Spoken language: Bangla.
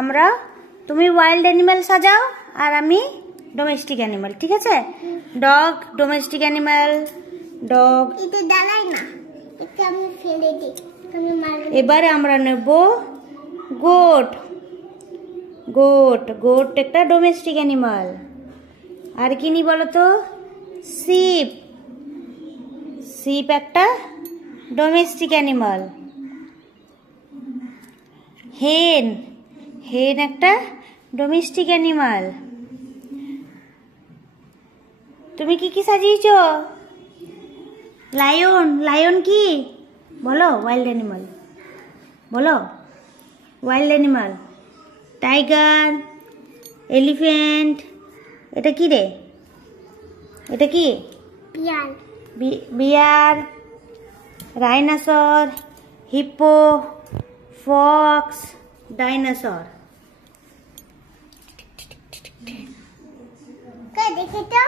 আমরা তুমি ওয়াইল্ড অ্যানিমাল সাজাও আর আমি ডোমেস্টিক অ্যানিমাল, ঠিক আছে? Dog domestic animal, dog. এটা দাঁড়াই না, এটা আমি ফেলে দিই, তুমি মারবে। এবারে আমরা নেব গোট। গোট গোট একটা ডোমেস্টিক অ্যানিমাল। আর কি নি বলো তো? শিপ। শিপ একটা ডোমেস্টিক অ্যানিমাল। হেন। হেন একটা ডোমেস্টিক অ্যানিমাল। তুমি কি কি সাজিয়েছ? লায়ন। লায়ন কি বলো? ওয়াইল্ড অ্যানিমাল বলো। Wild animal. Tiger, elephant. এটা কি রে? এটা কি? বিড়াল। বিয়ার, রাইনোসর, হিপো, ফক্স, ডাইনোসর। দেখে তো